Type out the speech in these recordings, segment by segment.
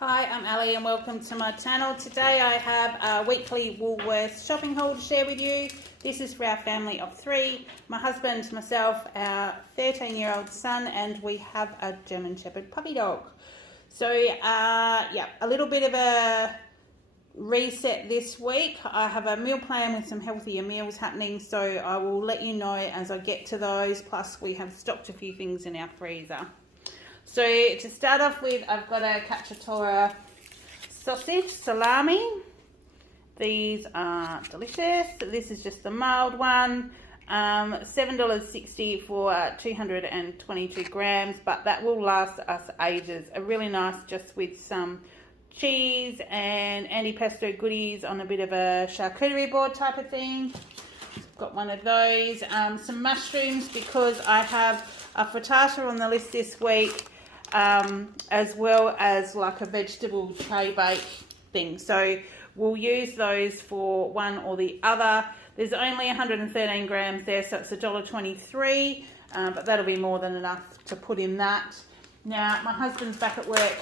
Hi, I'm Ali and welcome to my channel. Today I have a weekly Woolworths shopping haul to share with you. This is for our family of 3, my husband, myself, our 13-year-old son, and we have a German Shepherd puppy dog. So yeah, a little bit of a reset this week. I have a meal plan with some healthier meals happening, so I will let you know as I get to those. Plus we have stocked a few things in our freezer. So to start off with, I've got a cacciatore sausage salami. These are delicious. This is just the mild one. $7.60 for 222 grams, but that will last us ages. A really nice, just with some cheese and antipasto goodies on a bit of a charcuterie board type of thing. Got one of those. Some mushrooms, because I have a frittata on the list this week, as well as like a vegetable tray bake thing. So we'll use those for one or the other. There's only 113 grams there, so it's $1.23, but that'll be more than enough to put in that. Now, my husband's back at work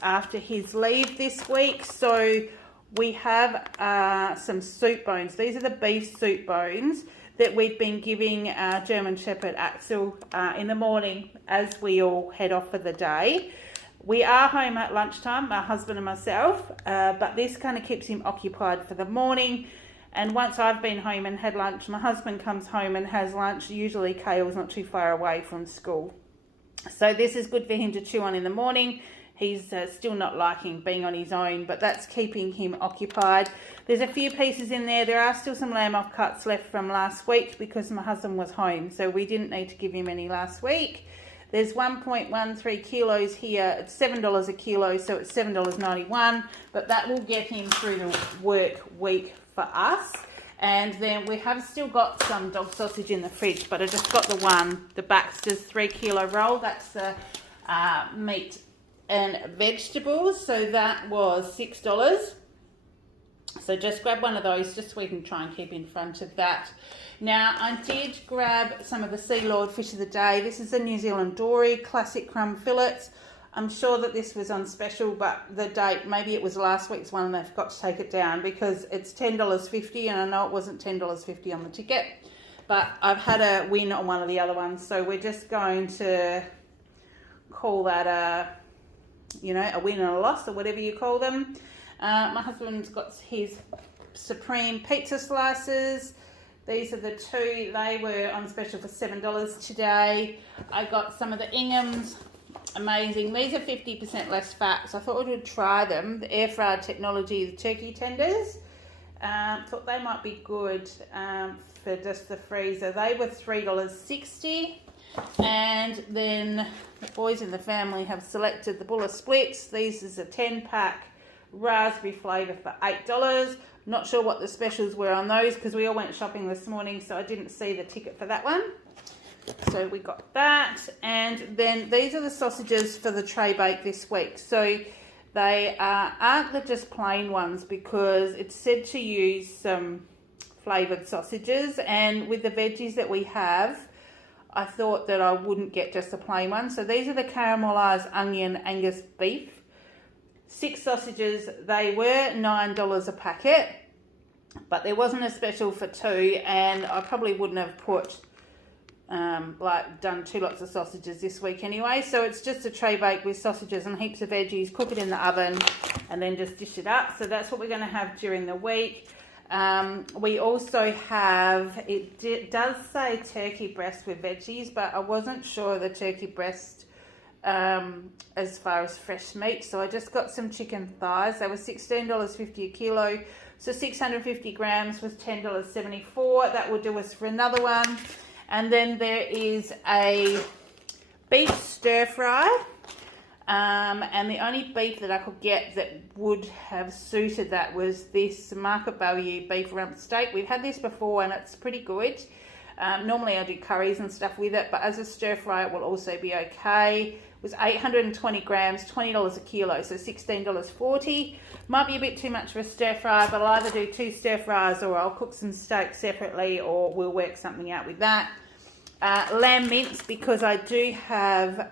after his leave this week, so we have some soup bones. These are the beef soup bones that we've been giving our German Shepherd Axel in the morning as we all head off for the day. We are home at lunchtime, my husband and myself, but this kind of keeps him occupied for the morning. And once I've been home and had lunch, my husband comes home and has lunch. Usually Kale's not too far away from school. So this is good for him to chew on in the morning. He's still not liking being on his own, but that's keeping him occupied. There's a few pieces in there. There are still some lamb offcuts left from last week because my husband was home, so we didn't need to give him any last week. There's 1.13 kilos here. It's $7 a kilo, so it's $7.91, but that will get him through the work week for us. And then we have still got some dog sausage in the fridge, but I just got the Baxter's 3 kilo roll. That's the meat and vegetables, so that was $6. So just grab one of those just so we can try and keep in front of that. Now, I did grab some of the Sea Lord fish of the day. This is the New Zealand dory classic crumb fillets. I'm sure that this was on special, but the date, maybe it was last week's one and they forgot to take it down, because it's $10.50, and I know it wasn't $10.50 on the ticket, but I've had a win on one of the other ones, so we're just going to call that a win and a loss, or whatever you call them. My husband's got his supreme pizza slices. These are the 2. They were on special for $7 today. I got some of the Ingham's. Amazing. These are 50% less fat, so I thought we would try them. The air fryer technology, the turkey tenders. Thought they might be good for just the freezer. They were $3.60. And then the boys in the family have selected the Buller Splits. These is a 10-pack raspberry flavour for $8. Not sure what the specials were on those because we all went shopping this morning, so I didn't see the ticket for that one. So we got that. And then these are the sausages for the tray bake this week. So they aren't the just plain ones, because it's said to use some flavoured sausages, and with the veggies that we have, I thought that I wouldn't get just a plain one. So these are the caramelised onion Angus beef. 6 sausages. They were $9 a packet, but there wasn't a special for 2, and I probably wouldn't have put done 2 lots of sausages this week anyway. So it's just a tray bake with sausages and heaps of veggies. Cook it in the oven and then just dish it up. So that's what we're going to have during the week. We also have, it does say turkey breast with veggies, but I wasn't sure the turkey breast as far as fresh meat, so I just got some chicken thighs. They were $16.50 a kilo, so 650 grams was $10.74. That will do us for another one. And then there is a beef stir fry, and the only beef that I could get that would have suited that was this market value beef rump steak. We've had this before and it's pretty good. Normally I do curries and stuff with it, but as a stir fry it will also be okay. It was 820 grams, $20 a kilo, so $16.40. Might be a bit too much for a stir fry, but I'll either do 2 stir fries or I'll cook some steak separately, or we'll work something out with that. Lamb mince, because I do have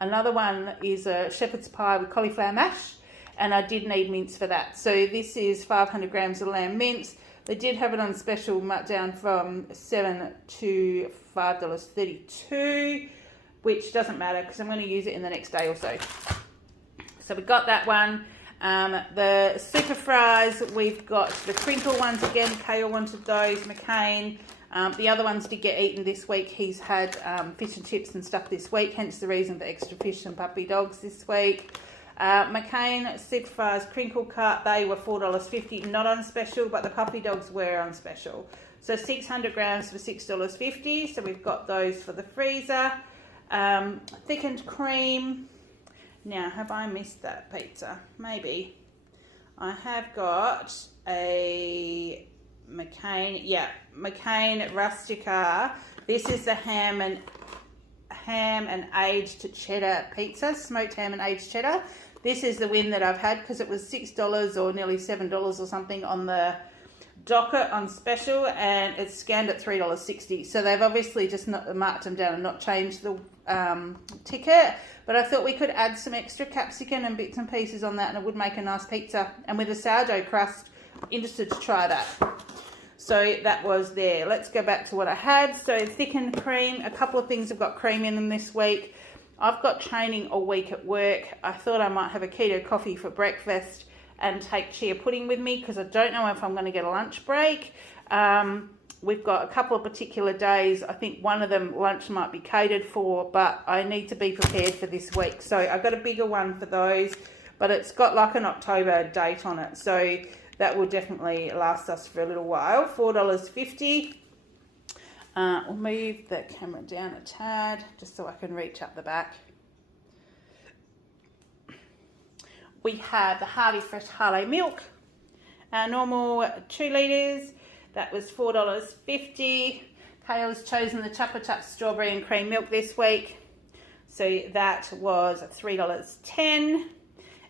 Another one is a shepherd's pie with cauliflower mash, and I did need mince for that. So this is 500 grams of lamb mince. They did have it on special, marked down from $7 to $5.32, which doesn't matter because I'm going to use it in the next day or so. So we got that one. The super fries, we've got the crinkle ones again. Kale wanted those, McCain. The other ones did get eaten this week. He's had fish and chips and stuff this week, hence the reason for extra fish and puppy dogs this week. McCain super fries crinkle cut, they were $4.50, not on special, but the puppy dogs were on special. So 600 grams for $6.50. So we've got those for the freezer. Thickened cream. Now, have I missed that pizza? Maybe. I have got a McCain, yeah, McCain Rustica. This is the ham and aged cheddar pizza, smoked ham and aged cheddar. This is the win that I've had because it was $6 or nearly $7 or something on the docket on special, and it's scanned at $3.60. So they've obviously just not marked them down and not changed the ticket. But I thought we could add some extra capsicum and bits and pieces on that, and it would make a nice pizza. And with a sourdough crust, interested to try that. So that was there. Let's go back to what I had. So thickened cream, a couple of things have got cream in them this week. I've got training all week at work. I thought I might have a keto coffee for breakfast and take chia pudding with me because I don't know if I'm going to get a lunch break. We've got a couple of particular days. I think one of them lunch might be catered for, but I need to be prepared for this week. So I've got a bigger one for those, but it's got like an October date on it. So that will definitely last us for a little while. $4.50. We'll move the camera down a tad just so I can reach up the back. We have the Harvey Fresh Harley milk, our normal 2 litres. That was $4.50. Kale's chosen the Chupa Chups strawberry and cream milk this week. So that was $3.10.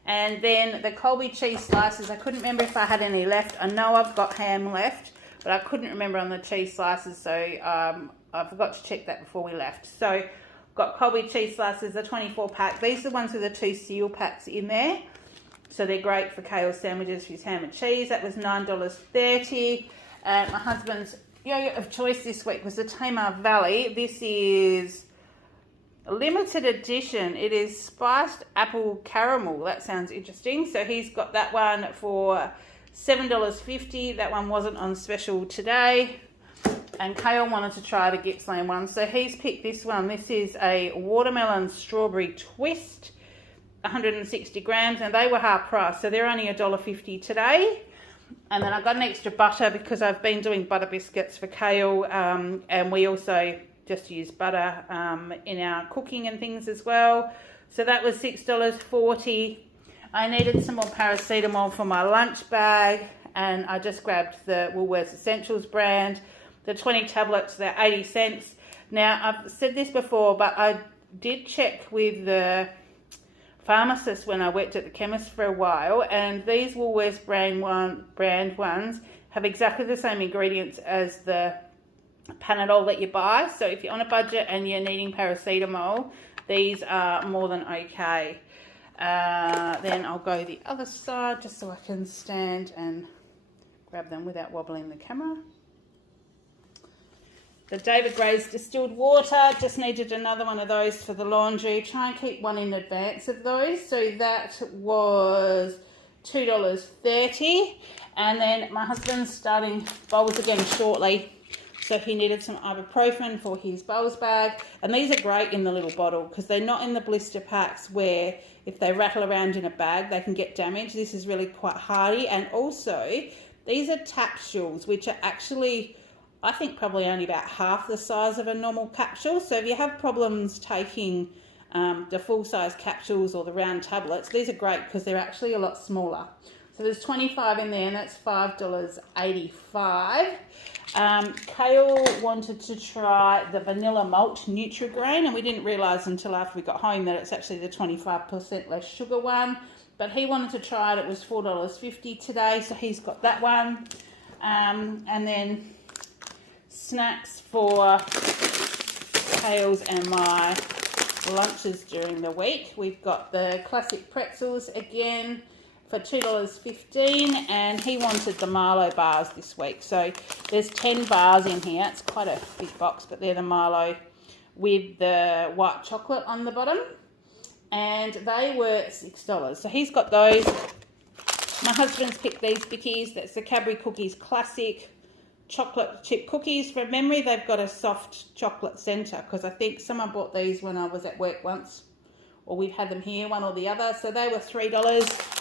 And then the Colby cheese slices, I couldn't remember if I had any left. I know I've got ham left, but I couldn't remember on the cheese slices, so I forgot to check that before we left. So got Colby cheese slices, a 24 pack. These are the ones with the 2 seal packs in there. So they're great for Kale sandwiches with ham and cheese. That was $9.30. My husband's yogurt of choice this week was the Tamar Valley. This is a limited edition. It is spiced apple caramel. That sounds interesting. So he's got that one for $7.50. That one wasn't on special today. And Kale wanted to try the Gippsland one. So he's picked this one. This is a watermelon strawberry twist, 160 grams. And they were half price. So they're only $1.50 today. And then I got an extra butter because I've been doing butter biscuits for Kale. And we also just use butter in our cooking and things as well. So that was $6.40. I needed some more paracetamol for my lunch bag, and I just grabbed the Woolworths Essentials brand. The 20 tablets, they're 80 cents. Now, I've said this before, but I did check with the pharmacist when I worked at the chemist for a while, and these Woolworths brand ones have exactly the same ingredients as the Panadol that you buy. So if you're on a budget and you're needing paracetamol, these are more than okay. Then I'll go the other side just so I can stand and grab them without wobbling the camera. The David Gray's distilled water, just needed another one of those for the laundry. Try and keep one in advance of those. So that was $2.30. And then my husband's starting bowls again shortly. So he needed some ibuprofen for his bowls bag. And these are great in the little bottle because they're not in the blister packs where if they rattle around in a bag, they can get damaged. This is really quite hardy. And also, these are capsules, which are actually, I think, probably only about half the size of a normal capsule. So if you have problems taking the full-size capsules or the round tablets, these are great because they're actually a lot smaller. So there's 25 in there, and that's $5.85. Kale wanted to try the vanilla malt Nutrigrain, and we didn't realise until after we got home that it's actually the 25% less sugar one. But he wanted to try it. It was $4.50 today, so he's got that one. And then snacks for Kale's and my lunches during the week. We've got the classic pretzels again for $2.15, and he wanted the Marlow bars this week. So there's 10 bars in here. It's quite a big box, but they're the Marlow with the white chocolate on the bottom, and they were $6. So he's got those. My husband's picked these bickies. That's the Cadbury Cookies Classic chocolate chip cookies. From memory, they've got a soft chocolate centre, because I think someone bought these when I was at work once, or we've had them here, one or the other. So they were $3.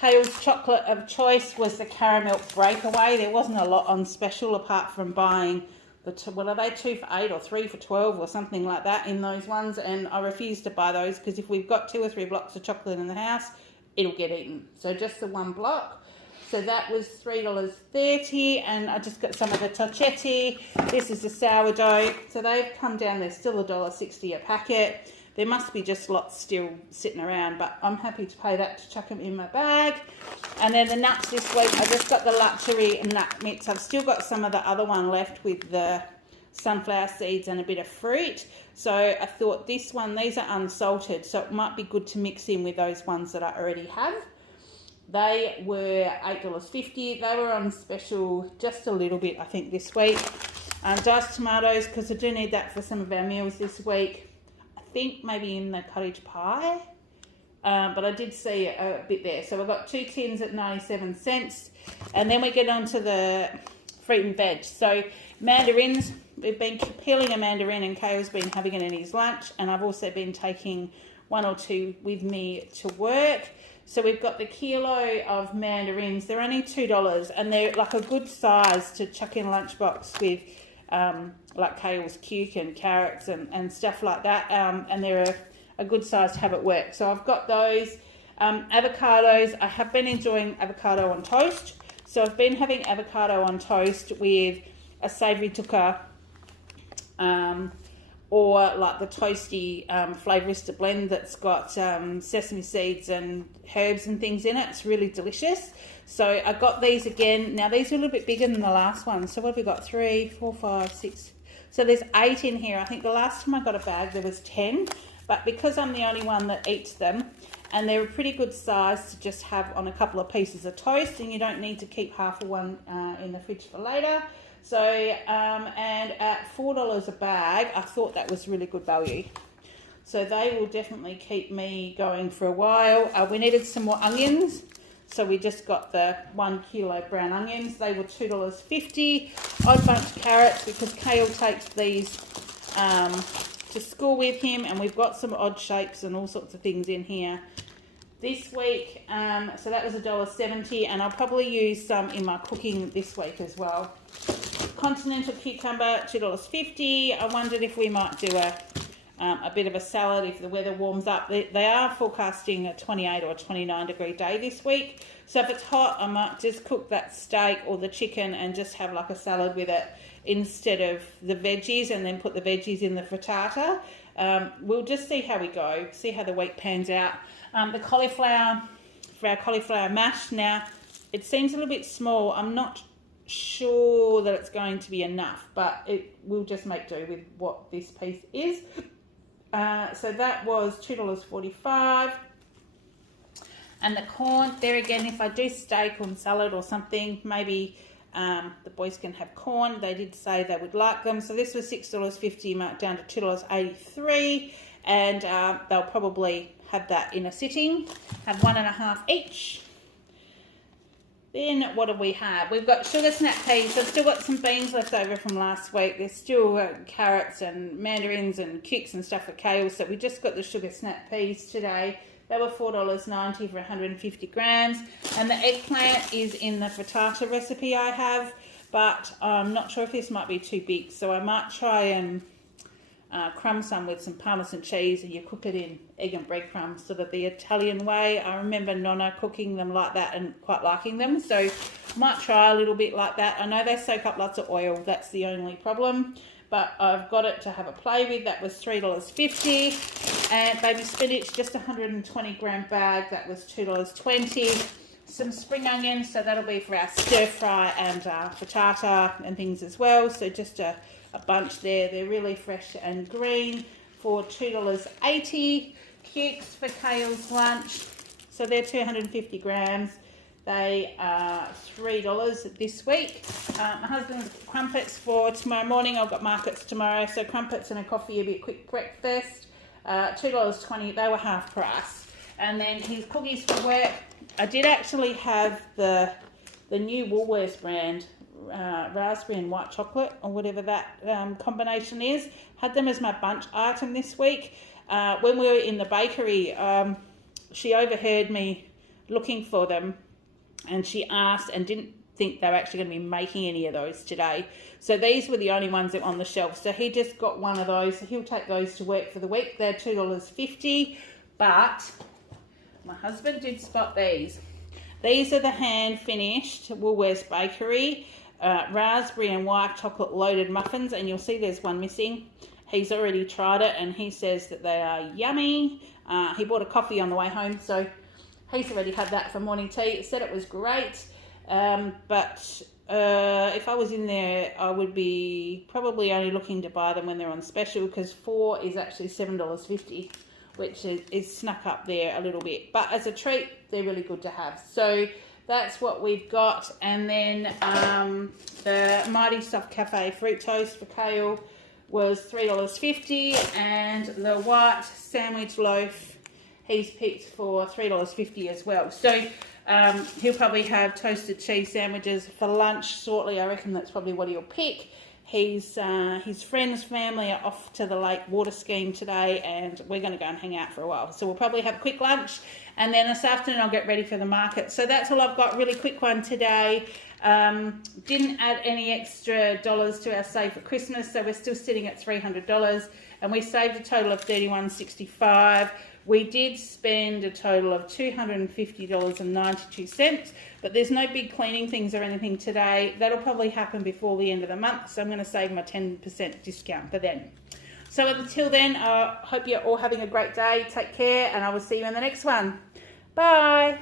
Kale's chocolate of choice was the caramel breakaway. There wasn't a lot on special apart from buying the, what are they, 2 for $8 or 3 for $12 or something like that in those ones. And I refuse to buy those, because if we've got 2 or 3 blocks of chocolate in the house, it'll get eaten. So just the one block. So that was $3.30, and I just got some of the torchetti. This is the sourdough. So they've come down, they're still $1.60 a packet. There must be just lots still sitting around, but I'm happy to pay that to chuck them in my bag. And then the nuts this week, I just got the luxury nut mix. I've still got some of the other one left with the sunflower seeds and a bit of fruit. So I thought this one, these are unsalted, so it might be good to mix in with those ones that I already have. They were $8.50. They were on special just a little bit, I think, this week. Diced tomatoes, because I do need that for some of our meals this week. I think maybe in the cottage pie, but I did see a bit there. So we've got 2 tins at 97 cents, and then we get on to the fruit and veg. So mandarins, we've been peeling a mandarin, and Kale's been having it in his lunch, and I've also been taking 1 or 2 with me to work. So we've got the kilo of mandarins. They're only $2, and they're like a good size to chuck in a lunchbox with like kale's cuke and carrots and stuff like that, and they're a good size to have at work. So I've got those. Avocados, I have been enjoying avocado on toast. So I've been having avocado on toast with a savoury tuka, or like the toasty Flavourista blend that's got sesame seeds and herbs and things in it. It's really delicious. So I got these again. Now these are a little bit bigger than the last one. So what have we got? 3, 4, 5, 6. So there's 8 in here. I think the last time I got a bag there was 10. But because I'm the only one that eats them, and they're a pretty good size to just have on a couple of pieces of toast, and you don't need to keep half of one in the fridge for later. So, and at $4 a bag, I thought that was really good value. So they will definitely keep me going for a while. We needed some more onions, so we just got the 1 kilo brown onions. They were $2.50. Odd bunch carrots, because Kale takes these to school with him, and we've got some odd shapes and all sorts of things in here this week. So that was $1.70, and I'll probably use some in my cooking this week as well. Continental cucumber, $2.50. I wondered if we might do a bit of a salad if the weather warms up. They are forecasting a 28 or 29 degree day this week. So if it's hot, I might just cook that steak or the chicken and just have like a salad with it instead of the veggies, and then put the veggies in the frittata. We'll just see how we go, see how the week pans out. The cauliflower, for our cauliflower mash, now it seems a little bit small. I'm not sure that it's going to be enough, but it will just make do with what this piece is. So that was $2.45. And the corn, there again, if I do steak or salad or something, maybe the boys can have corn. They did say they would like them. So this was $6.50, marked down to $2.83, and they'll probably have that in a sitting, have 1.5 each. Then what do we have? We've got sugar snap peas. I've still got some beans left over from last week. There's still carrots and mandarins and kicks and stuff for kale. So we just got the sugar snap peas today. They were $4.90 for 150 grams. And the eggplant is in the frittata recipe I have, but I'm not sure if this might be too big. So I might try and crumb some with some Parmesan cheese, and you cook it in egg and breadcrumbs, sort of the Italian way. I remember Nonna cooking them like that and quite liking them, so might try a little bit like that. I know they soak up lots of oil, that's the only problem, but I've got it to have a play with. That was $3.50. And baby spinach, just a 120 gram bag, that was $2.20. Some spring onions, so that'll be for our stir fry and frittata and things as well. So just a bunch there. They're really fresh and green. for $2.80. Cukes for Kale's lunch. So they're 250 grams. They are $3 this week. My husband's crumpets for tomorrow morning. I've got markets tomorrow, so crumpets and a coffee will be a quick breakfast. $2.20. They were half price. And then his cookies for work. I did actually have the new Woolworths brand, raspberry and white chocolate, or whatever that combination is. Had them as my bunch item this week. When we were in the bakery, she overheard me looking for them, and she asked and didn't think they were actually going to be making any of those today. So these were the only ones that were on the shelf. So he just got one of those. So he'll take those to work for the week. They're $2.50, but my husband did spot these. These are the hand-finished Woolworths Bakery raspberry and white chocolate loaded muffins, and you'll see there's one missing. He's already tried it, and he says that they are yummy. He bought a coffee on the way home, so he's already had that for morning tea. He said it was great, but if I was in there, I would be probably only looking to buy them when they're on special, because 4 is actually $7.50, which is snuck up there a little bit. But as a treat, they're really good to have. So that's what we've got. And then the Mighty Soft Cafe Fruit Toast for Kale was $3.50, and the white sandwich loaf he's picked for $3.50 as well. So he'll probably have toasted cheese sandwiches for lunch shortly. I reckon that's probably what he'll pick. His friend's family are off to the lake water skiing today, and we're going to go and hang out for a while. So we'll probably have a quick lunch, and then this afternoon I'll get ready for the market. So that's all I've got. Really quick one today. Didn't add any extra dollars to our save for Christmas, so we're still sitting at $300, and we saved a total of $31.65. We did spend a total of $250.92, but there's no big cleaning things or anything today. That'll probably happen before the end of the month, so I'm going to save my 10% discount for then. So until then, I hope you're all having a great day. Take care, and I will see you in the next one. Bye.